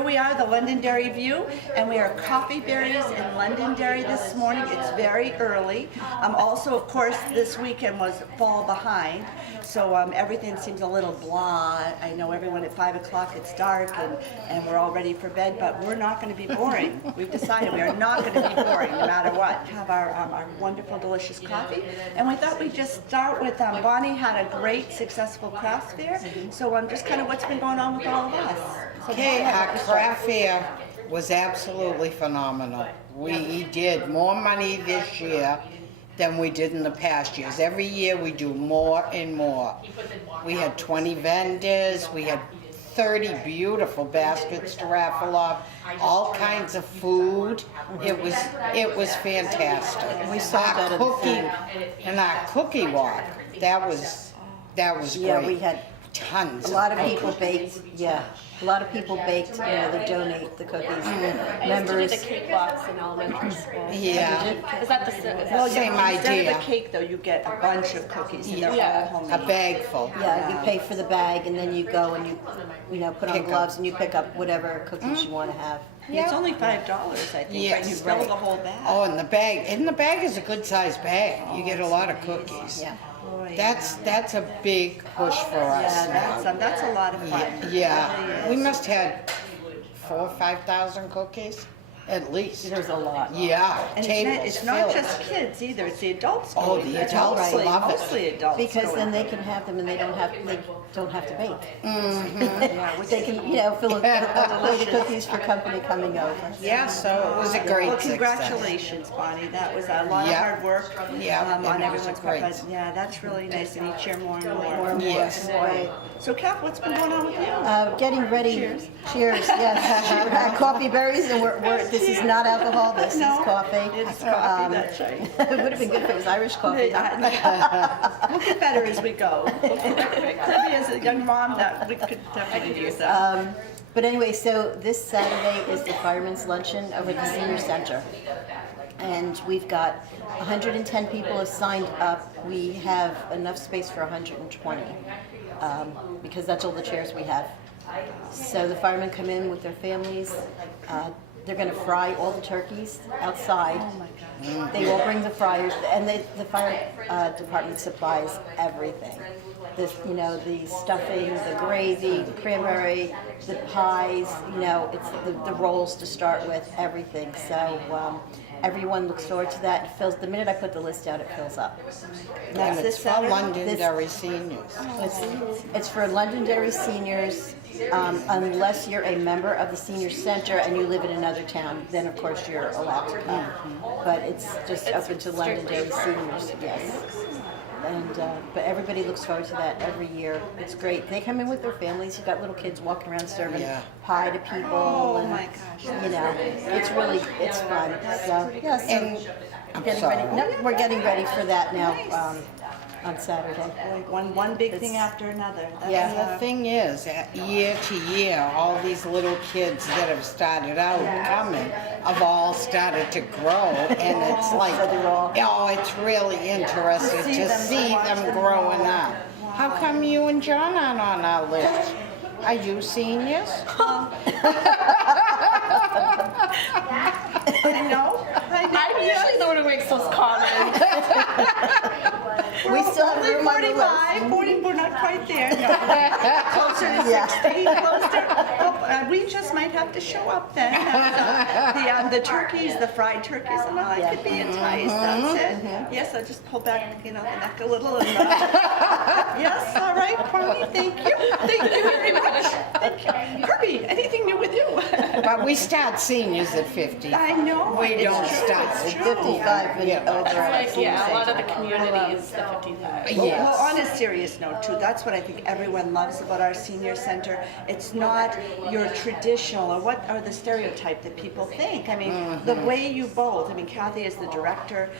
here we are, the Londonderry view, and we are Coffeeberries in Londonderry this morning. It's very early. Also, of course, this weekend was fall behind, so everything seems a little blah. I know everyone at 5 o'clock it's dark and we're all ready for bed, but we're not going to be boring. We've decided we are not going to be boring no matter what. Have our wonderful, delicious coffee, and we thought we'd just start with Bonnie had a great, successful craft fair, so just kind of what's been going on with all of us. So Okay, our craft fair was absolutely phenomenal. We did more money this year than we did in the past years. Every year we do more and more. We had 20 vendors, we had 30 beautiful baskets to raffle off, all kinds of food. It was fantastic. We sold out of the food. And our cookie walk, that was great. Yeah, we had tons. a lot of people baked. Yeah, a lot of people baked. You know, they donate the cookies. I used to do Members. the cake walks in elementary school. Yeah. Is that the same? Well, Same instead idea. of a cake, though, you get a bunch of cookies, and they're Yeah. all A homemade. bag full. Yeah, you pay for the bag, and then you go and you know, put on Pick up. gloves and you pick up whatever cookies you want to have. It's only $5, I think, Yes, right? You fill right. the whole bag. Oh, and the bag is a good sized bag. You get a lot of cookies. Yeah. Boy, That's a big push for us yeah, now. that's a lot of fun. Yeah, It really we is. must had 4,000 or 5,000 cookies, at least. There's a lot. Yeah, And tables it's not filled. just kids either, it's the adults. Oh, going. the It's adults mostly- love it. Mostly adults. Because going. then they can have them and they don't have to bake. Yeah, which They can, you know, fill a load of cookies for company coming over. Yeah, so it was a great Well, success. congratulations, Bonnie. That was a lot of Yeah. hard work Yeah, on it was everyone's great. part. But yeah, that's really nice, and each year more and more. More and more. Yes. Right. So, Kath, what's been going on with you? Getting ready. Cheers. Cheers. Yes. Coffeeberries, and this is not alcohol. This No, is coffee. It's coffee, that's right. It would have been good if it was Irish coffee. We'll get better as we go. Kirby, as a young mom, that we could definitely use that. But anyway, so this Saturday is the Fireman's Luncheon over at the Senior Center. And we've got 110 people have signed up. We have enough space for 120 because that's all the chairs we have. So the firemen come in with their families. They're going to fry all the turkeys outside. Oh my gosh. They will bring the fryers, and the fire department supplies everything. You know, the stuffing, the gravy, the cranberry, the pies. You know, it's the rolls to start with, everything. So everyone looks forward to that. It fills. The minute I put the list out, it fills up. And That's it's this for Saturday? Londonderry seniors. It's for Londonderry seniors, unless you're a member of the senior center and you live in another town, then of course you're allowed to come. But it's just open to Londonderry seniors, yes. And but everybody looks forward to that every year. It's great. They come in with their families. You've got little kids walking around serving Yeah. pie to people. Oh and, my gosh. You know, it's fun. So yes, And I'm getting sorry. ready. No, we're getting ready for that now on Saturday. One big thing after another. That's, Yeah. The thing is, year to year, all these little kids that have started out coming have all started to grow, and it's like, So they're all- oh, it's really interesting See to them, see watch them them growing grow. up. How come you and John aren't on our list? Are you seniors? I know. I'm usually the one who makes those comments. We still have Only room on the 45, list. 40, we're not quite there. No. Closer to 60, closer. Oh, we just might have to show up then. The turkeys, the fried turkeys and all, I could be enticed, that's it. Yes, I'll just pull back, the neck a little. And, yes, all right, Barney, thank you. Thank you very much. Thank you. Kirby, anything new with you? But we start seniors at 50. I know. We it's don't true, start it's at true. 55 and Yeah. over. Like, yeah, a lot of the communities, the 55. Well, Yes. on a serious note too, that's what I think everyone loves about our senior center. It's not your traditional or what are the stereotype that people think. I mean, the way you both. I mean, Kathy is the director.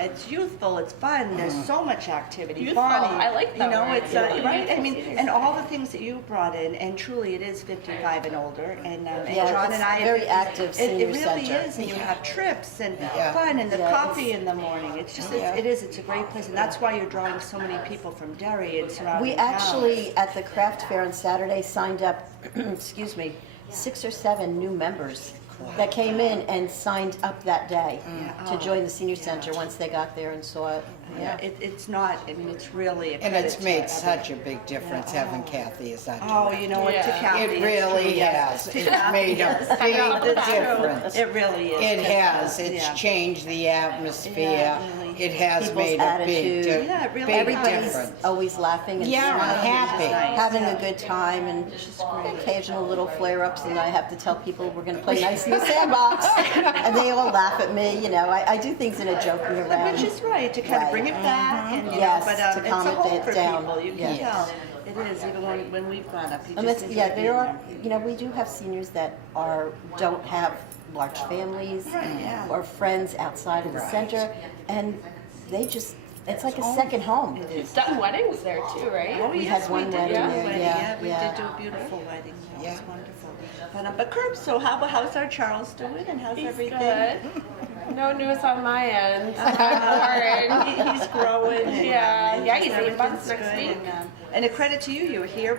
It's youthful. It's fun. There's so much activity. Youthful, Bonnie, I like that word. it's right. I mean, and all the things that you brought in. And truly, it is 55 and older. And Yeah, John it's and I. very active It senior really center. is, and you have trips and Yeah. fun and the Yeah, coffee in the morning. It's just it's a great place, and that's why you're drawing so many people from Derry and surrounding We towns. actually, at the craft fair on Saturday, signed up, excuse me, 6 or 7 new members that came in and signed up that day to join the senior center once they got there and saw it. Yeah, it's not, I mean, it's really a And credit it's to made everyone. such a big difference having Kathy as our Oh, director. you know what, to Yeah. Kathy. It it's really true, yes. has. To It's Kathy, made a yes. big It's true. difference. It really is. It has. It's Yeah. changed the atmosphere. Yeah, really. It has People's made a big, attitude. Yeah, it really big Everybody's difference. always laughing and Yeah, smiling, happy. Nice. having a good time, and occasional little flare-ups, and I have to tell people we're going to play nice in the sandbox, and they all laugh at me. You know, I do things in a joking around. Which is right, to kind of bring it back and, you Yes, know, but to it's a calm it hope for down. people, you can Yes. tell. It is, even when we've gone up, you And just that's, enjoy yeah, being there are, there. you know, we do have seniors that don't have large families yeah. or friends outside of the center, and they just, it's like a second home. You've done weddings there too, right? Oh, We yes, had one we did wedding do a there, wedding. yeah, We yeah. did do a beautiful wedding. That was Yeah. wonderful. But Curb, so how's our Charles doing and how's He's everything? good. No news on my end. I'm He's growing. And, Yeah. and Yeah, just he's 8 months everything's next good. week. And a credit to you, you were here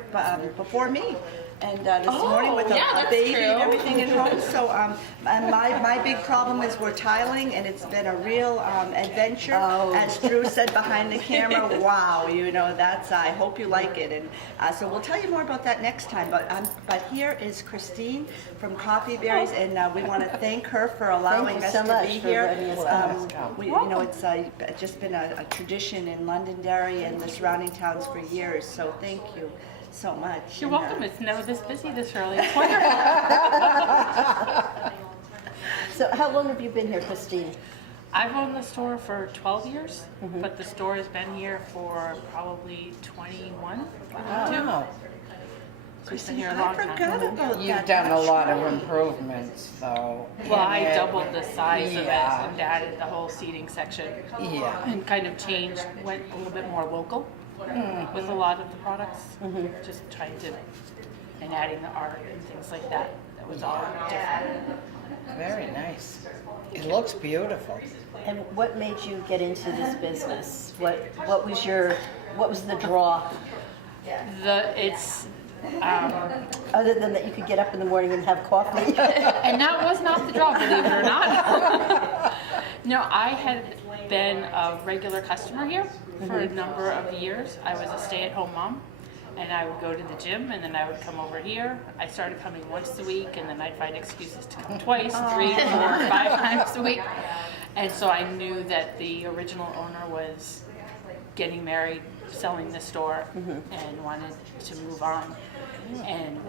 before me. And this morning with yeah, a that's baby true. and everything at home. So and my big problem is we're tiling, and it's been a real adventure. Oh. As Drew said behind the camera, wow, you know, that's, I hope you like it. And so we'll tell you more about that next time. But here is Christine from Coffeeberries, and we want to thank her for allowing you us so to much be for here. letting us come. You know, it's just been a tradition in Londonderry and the surrounding towns for years, so thank you so much. You're And, welcome. It's never this busy this early. It's wonderful. So how long have you been here, Christine? I've owned the store for 12 years, but the store has been here for probably 21. Wow. So it's been here a I long forgot time. about You've that. done a lot of improvements, though. Well, I And it- doubled the size of it Yeah. and added the whole seating section. Yeah. And kind of changed, went a little bit more local with a lot of the products. Just trying to, and adding the art and things like that. That was all different. Very nice. It looks beautiful. And what made you get into this business? What was the draw? It's Other than that you could get up in the morning and have coffee? and that was not the draw, believe it or not. No, I had been a regular customer here for a number of years. I was a stay-at-home mom, and I would go to the gym, and then I would come over here. I started coming once a week, and then I'd find excuses to come twice, 3, 4, 5 times a week. And so I knew that the original owner was getting married, selling the store, and wanted to move on. And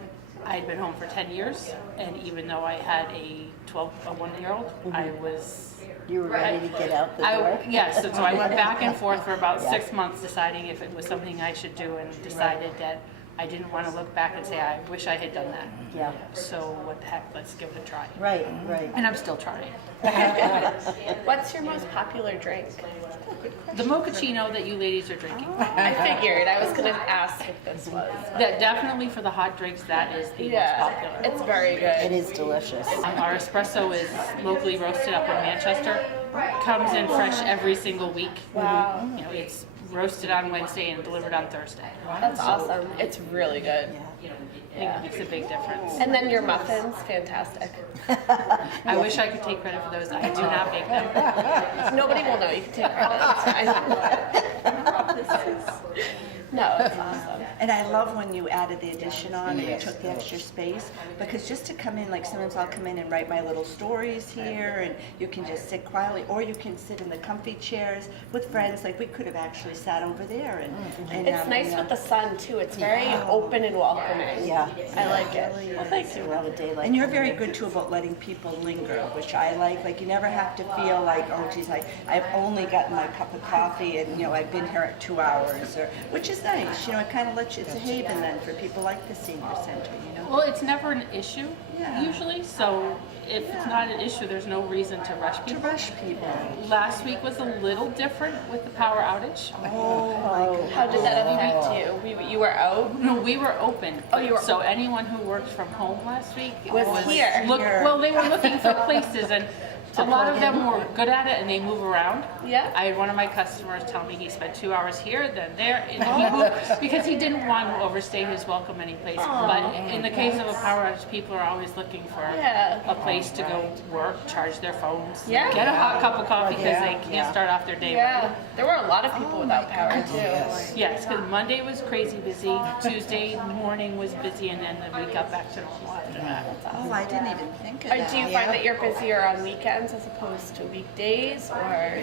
I'd been home for 10 years, and even though I had a 1-year-old, I was... You were ready to get out the door? Yes, so I went back and forth for about 6 months deciding if it was something I should do, and decided that I didn't want to look back and say, I wish I had done that. Yeah. So what the heck, let's give it a try. Right, right. And I'm still trying. What's your most popular drink? The mochaccino that you ladies are drinking. I figured. I was going to ask if this was. That definitely for the hot drinks, that is the most popular. It's very It good. is delicious. Our espresso is locally roasted up in Manchester. Comes in fresh every single week. Wow. You know, it's roasted on Wednesday and delivered on Thursday. That's awesome. It's really good. I think it makes a big difference. And then your muffins, fantastic. I wish I could take credit for those. I do not make them. Nobody will know. You can take credit. It's fine. No, it's awesome. And I love when you added the addition on and you Yes, took the yes. extra space, because just to come in, like sometimes I'll come in and write my little stories here, and you can just sit quietly, or you can sit in the comfy chairs with friends. Like we could have actually sat over there, and It's nice with the sun too. It's very open and welcoming. Yeah. I like it. Well, thank A you. lot of daylight. And you're very good too about letting people linger, which I like. Like you never have to feel like, oh geez, I've only gotten my cup of coffee and I've been here at 2 hours, or which is nice. It kind of lets you. It's a haven then for people like the senior center. Well, it's never an issue Yeah. usually, so if it's not an issue, there's no reason to rush To people. rush people. Last week was a little different with the power outage. Oh my goodness. How did that affect you? You were out? No, we were open. Oh, you were So anyone who worked from home last week Was here. well, they were looking for places, and A lot of them were good at it and they move around. Yeah. I had one of my customers tell me he spent 2 hours here, then there, and he moved because he didn't want to overstay his welcome any place. But in the case of a power outage, people are always looking for a place to go work, charge their phones, Yeah. get a hot cup of coffee because they can't start off their day. Yeah, there were a lot of people without power too. Yes, because Monday was crazy busy, Tuesday morning was busy, and then we got back to normal after that. Oh, I didn't even think of that. Do you find that you're busier on weekends as opposed to weekdays, or?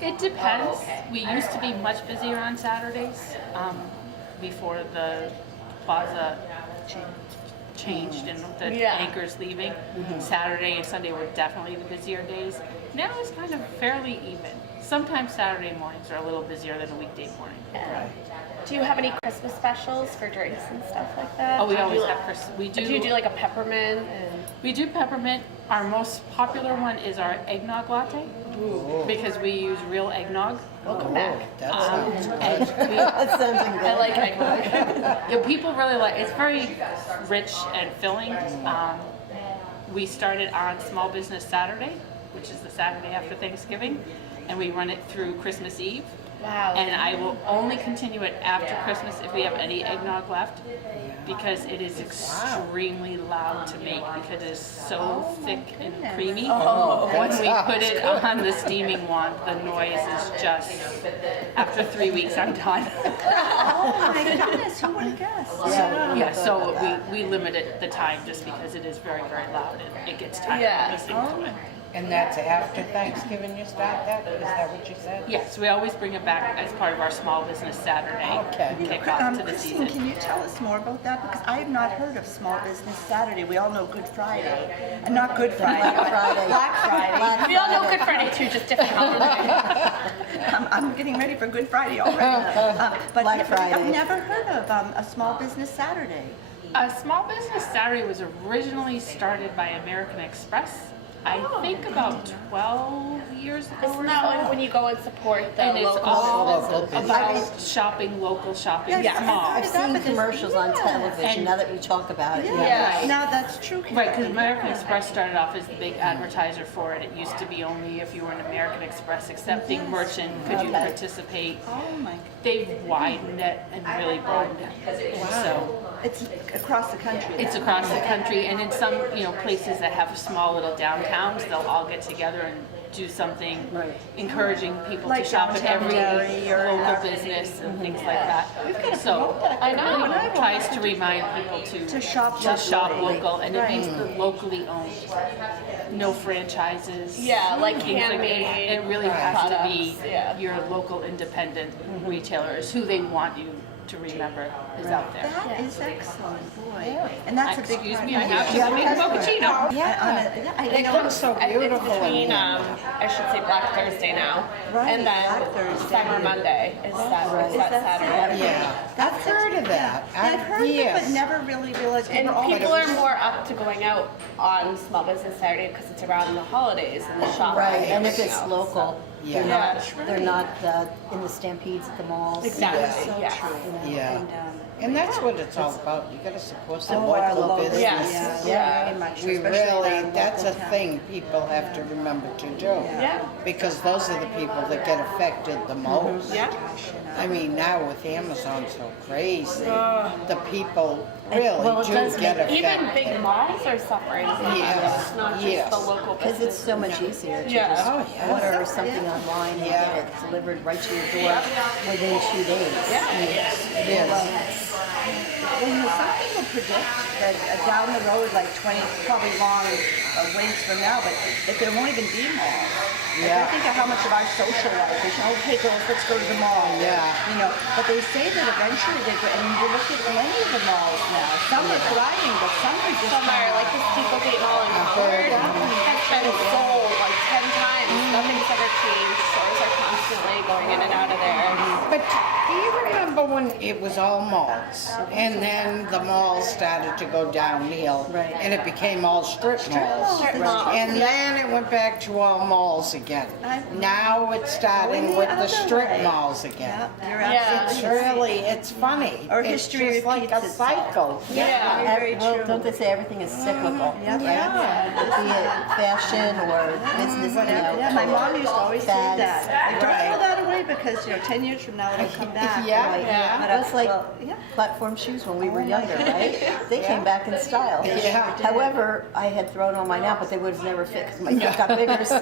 It depends. We used to be much busier on Saturdays before the plaza changed and the anchors leaving. Saturday and Sunday were definitely the busier days. Now it's kind of fairly even. Sometimes Saturday mornings are a little busier than a weekday morning. Yeah. Do you have any Christmas specials for drinks and stuff like that? Oh, we Do you always do, have Christmas. We Do you do like a peppermint? We do peppermint. Our most popular one is our eggnog latte because we use real eggnog. Welcome back. That sounds And That sounds I good. like eggnog. yeah, people really like. It's very rich and filling. We started on Small Business Saturday, which is the Saturday after Thanksgiving, and we run it through Christmas Eve. Wow. And I will only continue it after Christmas if we have any eggnog left, because it is extremely loud to make because it is so thick and creamy. When we put it on the steaming wand, the noise is just, after 3 weeks, I'm done. Oh my goodness, who would have guessed? Yeah, so we limited the time just because it is very, very loud and it gets tired Yeah. listening to it. And that's after Thanksgiving you start that? Is that what you said? Yes, we always bring it back as part of our Small Business Saturday Okay. kickoff to the Christine, season. can you tell us more about that? Because I have not heard of Small Business Saturday. We all know Good Friday, and not Good Friday, Black Friday. Black Friday. We all know Good Friday too, just different holiday. I'm getting ready for Good Friday already. But Black I've Friday. never heard of a Small Business Saturday. Small Business Saturday was originally started by American Express, I think about 12 years ago. Isn't or that so. like when you go and support the And it's local? all local business. about shopping, local shopping, Yes, small. I've I've that, seen but there's- commercials on yeah. television, And- now that we talk about it. Yeah. No, that's true. Right, because Karen. American Express started off as the big advertiser for it. It used to be only if you were an American Express accepting merchant could you Okay. participate. Oh my, They've widened it and really broadened it. And so it's across the country. it's across the country, and in some places that have small little downtowns, they'll all get together and do something encouraging people Like to shop at every Londonderry or- local business and things like that. So I know. it tries to remind people To shop locally. local, and it Right. means the locally owned. No franchises. Yeah, like things like that. handmade It really has to be products, yeah. your local independent retailers who they want you to remember is out there. That is excellent, boy. And that's a big Excuse part me, of I it. have to Yeah, make a that's mochaccino. I They know. come so It's beautiful. between, I should say Black Thursday now, Right, and then Black Thursday. Cyber Monday is that, is that Saturday. Yeah, I've heard of that. I've heard of it, Yes. but never really realized. we And were all- people are more up to going out on Small Business Saturday because it's around the holidays and the shopping. Right, and if everything it's else. local, Yeah. they're not in the stampedes at the malls. Exactly. So Yeah. true. Yeah. And that's what it's all about. You gotta support the Oh, our local local business. Yes. Yeah, very much. We especially really, around that's a local town. thing people have to remember to do. Yeah. Because those are the people that get affected the most. Yeah. I mean, now with Amazon so crazy, the people really well, it do does get make- affected. Even big malls are suffering from that. Yes. It's not just Yes. the local Because business. it's so much easier to Yeah. just Oh, yeah. order something online and Yeah. get it delivered right to your door within 2 days. It is. Some people predict that down the road, like 20, probably long ways from now, but that there won't even be malls. Like, Yeah. I think of how much of our social life is, hey girls, let's go to the mall. Yeah. But they say that eventually they go, and you look at many of the malls now, some are thriving, but some are just. Some are like the Steeplegate Mall in Concord has been sold like 10 times. Nothing's ever changed. Stores are constantly going in and out of there. But Do you remember when it was all malls? And then the malls started to go downhill. Right. And it became all strip malls. Strip malls. And then it went back to all malls again. Now it's starting with the strip malls again. Yeah, you're Yeah. It's absolutely right. really, it's funny. Or It's history just like a repeats itself. cycle. Yeah. Very Well, true. don't they say everything is cyclical? Yep. Be it fashion or business, Whatever. Yeah, my mom used to always say fads. that. Like, don't Right. throw that away because 10 years from now it'll come back. Yeah. Right. Yeah. But, It was like well, yeah. platform shoes when we were younger, right? They came back in style. Yeah. However, I had thrown on mine out, but they would have never fit because my foot got bigger. So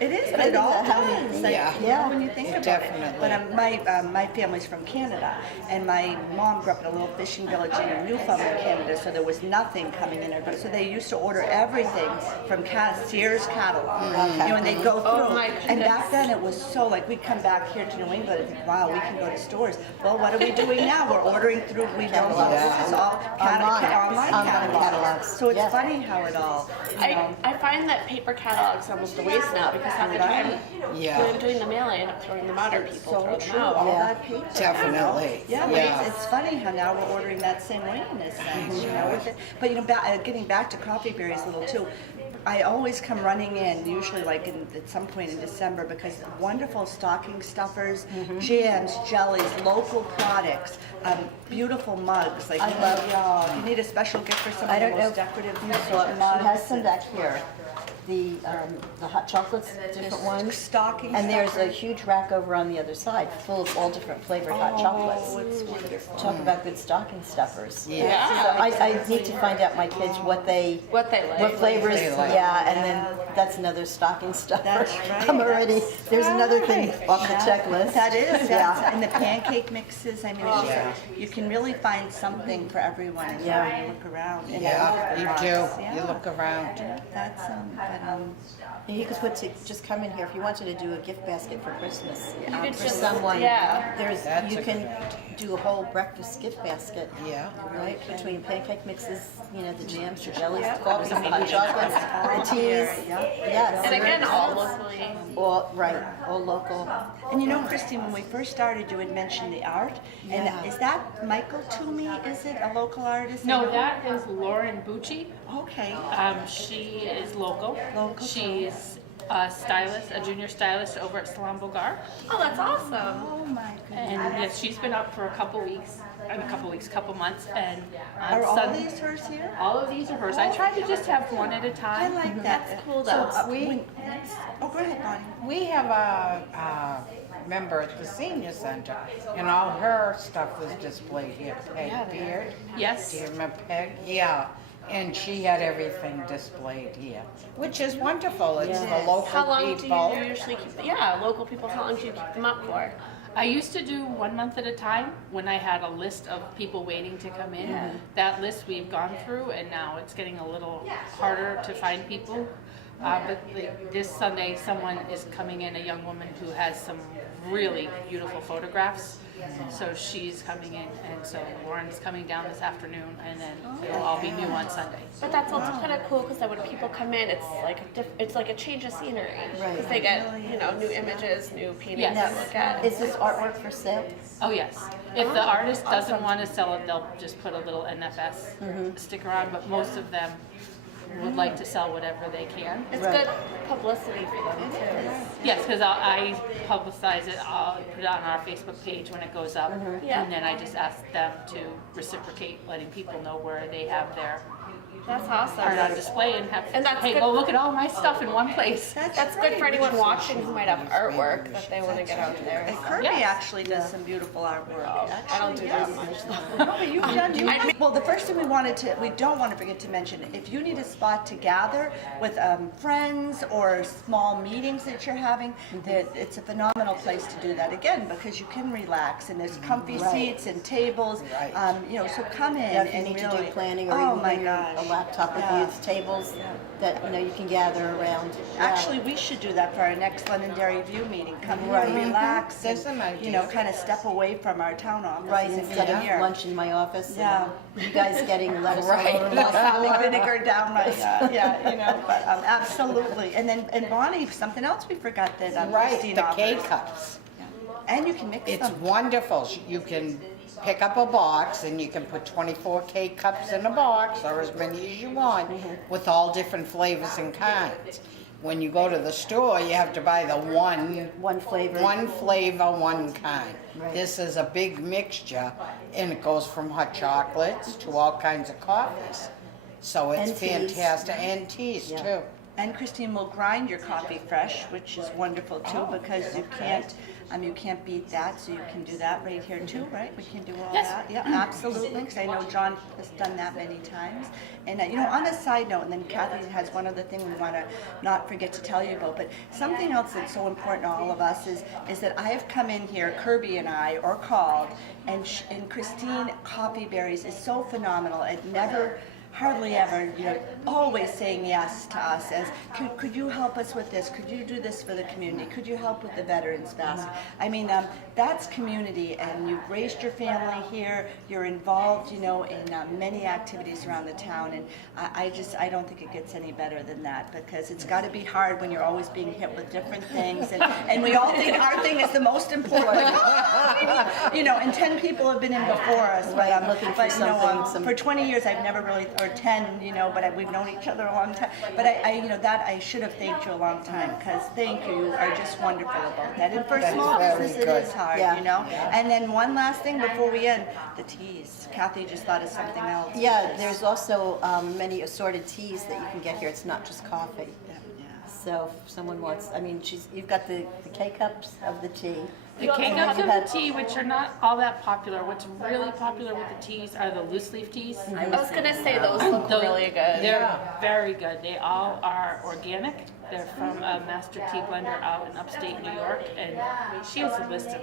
It is, But but I it think all that how does. we- Like, Yeah. you know, when you think It about definitely. it. But my family's from Canada, and my mom grew up in a little fishing village in Newfoundland, Canada, so there was nothing coming in there. But so they used to order everything from Sears catalog, and they'd go through. my And goodness. back then it was so like we'd come back here to New England and think, wow, we can go to stores. Well, what are we doing now? We're ordering through. We don't. This is all online catalogs. So it's Yeah. funny how it all. You know, I find that paper catalogs are almost a waste now because half the time Yeah. when I'm doing the mail, I end up throwing them out or people so throw true. them out. All Yeah. that paper. Definitely. Yeah, Yeah. but it's funny how now we're ordering that same way in this sense, you know. With it. But getting back to Coffeeberries a little too. I always come running in, usually like at some point in December, because wonderful stocking stuffers, jams, jellies, local products, beautiful mugs. Like I love- if you need a special gift for someone, I don't the know. most decorative You saw it. mugs. She has some back here. The hot chocolates, different ones. Stocking And there's a stuffers. huge rack over on the other side full of all different flavored hot chocolates. Oh, it's wonderful. Talk about good stocking stuffers. Yeah. So I need to find out my kids what they What they like. what flavors, They like. yeah, and then that's another stocking stuffer. That's right. I'm already, there's another thing off the Yeah. checklist. That is, Yeah. and the pancake mixes. I mean, it's just, you can really find something for everyone when Yeah. you look around. And I Yeah, love the you mugs. do. Yeah. You look around. That's You could put just come in here if you wanted to do a gift basket for Christmas could for just- someone. yeah. That's You a can good do a whole breakfast gift basket. Yeah. Right, between pancake mixes, the jams, the jellies, the coffees, the hot chocolates, the teas. Yes. And again, all locally. All, right, all local. And you know, Christine, when we first started, you had mentioned the art. And Yeah. is that Michael Toomey? Is it a local artist? No, that is Lauren Bucci. Okay. She is local. Local. She's a stylist, a junior stylist over at Salon Bulgar. Oh, that's awesome. Oh my goodness. And yes, she's been up for a couple months, and on Are all Sun- these hers here? all of these are hers. I try to just have one at a I time. like that. That's cool, So, though. oh, go ahead, Bonnie. We have a member at the senior center, and all her stuff was displayed here. Peg Beard. Yes. Do you remember Peg? Yeah. And she had everything displayed here, which is wonderful. It's the local How long people. do you usually keep? Yeah, local people. How long do you keep them up for? I used to do 1 month at a time when I had a list of people waiting to come in. That list we've gone through, and now it's getting a little harder to find people. This Sunday, someone is coming in, a young woman who has some really beautiful photographs. So she's coming in, and so Lauren's coming down this afternoon, and then it'll all be new on Sunday. But that's also kind of cool because when people come in, it's like it's like a change of scenery. Right. Because they get new images, new paintings Yes. to look at. Is this artwork for sale? Oh, yes. If the artist doesn't want to sell it, they'll just put a little NFS sticker on, but most of them would like to sell whatever they can. It's Right. good publicity for them too. Yes, because I publicize it, I'll put it on our Facebook page when it goes up, Yeah. and then I just ask them to reciprocate, letting people know where they have their That's art on awesome. display and have, And that's hey, good. go look at all my stuff in one place. That's good for anyone watching who might have artwork that they want to get out there. And Kirby Yes. actually does some beautiful artwork. I don't do Actually, that much. No, but you've done. Well, the first thing we don't want to forget to mention, if you need a spot to gather with friends or small meetings that you're having, that it's a phenomenal place to do that. Again, because you can relax and there's comfy seats and tables. Right. So come in Yeah, if you and need really. to do planning or Oh even my bring gosh. a laptop with you, it's tables that you can gather around. Yeah. Actually, we should do that for our next Londonderry View meeting. Come here, Right. relax, That's and, an idea. kind of step away from our town office. Right, and instead come of here. lunch in my office. and Yeah. You guys getting lettuce Right. all over my Having floor. vinegar down my, but absolutely. And Bonnie, something else we forgot that Right, Christine the offers. K-cups. And you can mix It's them. wonderful. You can pick up a box and you can put 24 K-cups in a box, or as many as you want, with all different flavors and kinds. When you go to the store, you have to buy the One flavor. one flavor, one kind. Right. This is a big mixture, and it goes from hot chocolates to all kinds of coffees. So it's And teas. fantastic, and teas Yeah. too. And Christine will grind your coffee fresh, which is wonderful too, because you can't beat that, so you can do that right here too, right? We can do all Yes. that. Yeah, absolutely, because I know John has done that many times. And on a side note, and then Kathy has one other thing we want to not forget to tell you about, but something else that's so important to all of us is that I have come in here, Kirby and I, or called, and Christine Coffeeberries is so phenomenal. It never, hardly ever, always saying yes to us as, could you help us with this? Could you do this for the community? Could you help with the Veterans Basket? I mean, that's community, and you've raised your family here. You're involved, in many activities around the town, and I don't think it gets any better than that, because it's got to be hard when you're always being hit with different things, and we all think our thing is the most important. Like, and 10 people have been in before us, Right, looking for something, for 20 years I've never really, or 10, but we've known each other a long time. But I should have thanked you a long time, because thank you. You are just wonderful about that. And for That's small very business, it good. is hard, Yeah. And then one last thing before we end, the teas. Kathy just thought of something else. Yeah, there's also many assorted teas that you can get here. It's not just coffee. Yeah. So if someone wants, you've got the K-cups of the tea. The K-cups of the tea, which are not all that popular. What's really popular with the teas are the loose leaf teas. I was gonna say those look really good. They're very good. They all are organic. They're from a master tea blender out in upstate New York, and she has a list of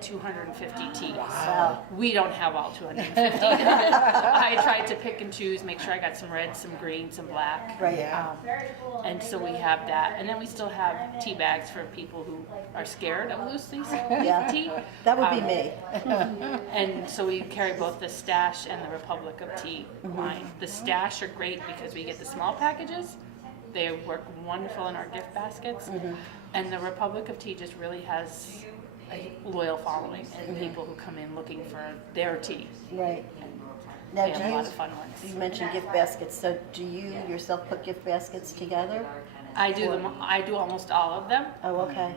250 teas. Wow. We don't have all 250. I tried to pick and choose, make sure I got some red, some green, some black. Right. And so we have that. And then we still have tea bags for people who are scared of loose leaf Yeah. tea. That would be me. And so we carry both the Stash and the Republic of Tea line. The Stash are great because we get the small packages. They work wonderful in our gift baskets. And the Republic of Tea just really has a loyal following and people who come in looking for their tea. Right. And Now, we have a lot of fun ones. you mentioned gift baskets, so do you yourself put gift baskets together? I do them. I do almost all of them. Oh, okay.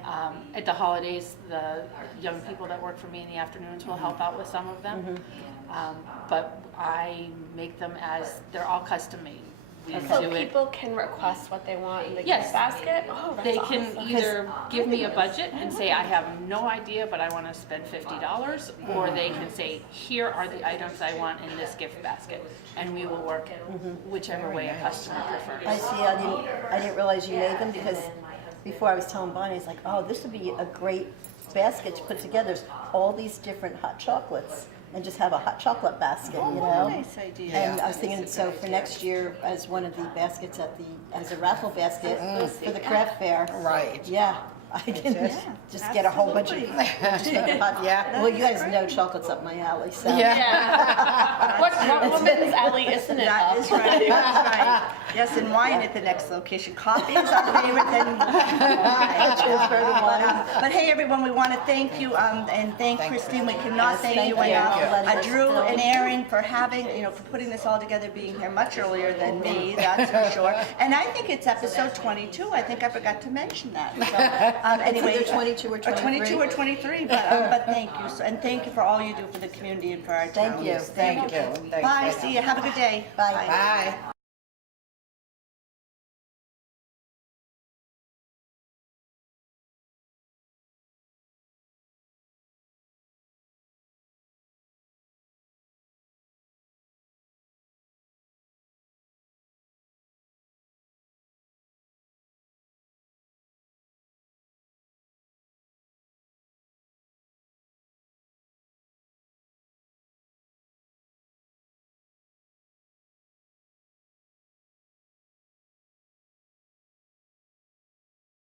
At the holidays, the young people that work for me in the afternoons will help out with some of them. But I make them as they're all custom made. We So do it. people can request what they want in the Yes. gift basket? Oh, that's They can awesome. either give me a budget and say, I have no idea, but I want to spend $50, or they can say, here are the items I want in this gift basket, and we will work it whichever way a customer I prefers. see. I didn't realize you made them, because before I was telling Bonnie, it's like, oh, this would be a great basket to put together. There's all these different hot chocolates, and just have a hot chocolate basket, Nice idea. And I was thinking, so for next year, as one of the baskets as a raffle basket for the craft fair. Right. Yeah, I can just get a whole bunch of. Yeah. Well, you guys know chocolate's up my alley, so. Yeah. What woman's alley isn't it? That is right. That's right. Yes, and wine at the next location. Coffee is our favorite, then Transfer the wine. But hey, everyone, we want to thank you and thank Christine. We cannot thank you thank you. enough. Drew and Aaron for having, for putting this all together, being here much earlier than me, that's for sure. And I think it's episode 22. I think I forgot to mention that. So, anyway, either 22 or 23. 22 or 23. But thank you, and thank you for all you do for the community and for our town. Thank you. Thank you. Thanks Bye. for See you. Have a good day. Bye. Bye.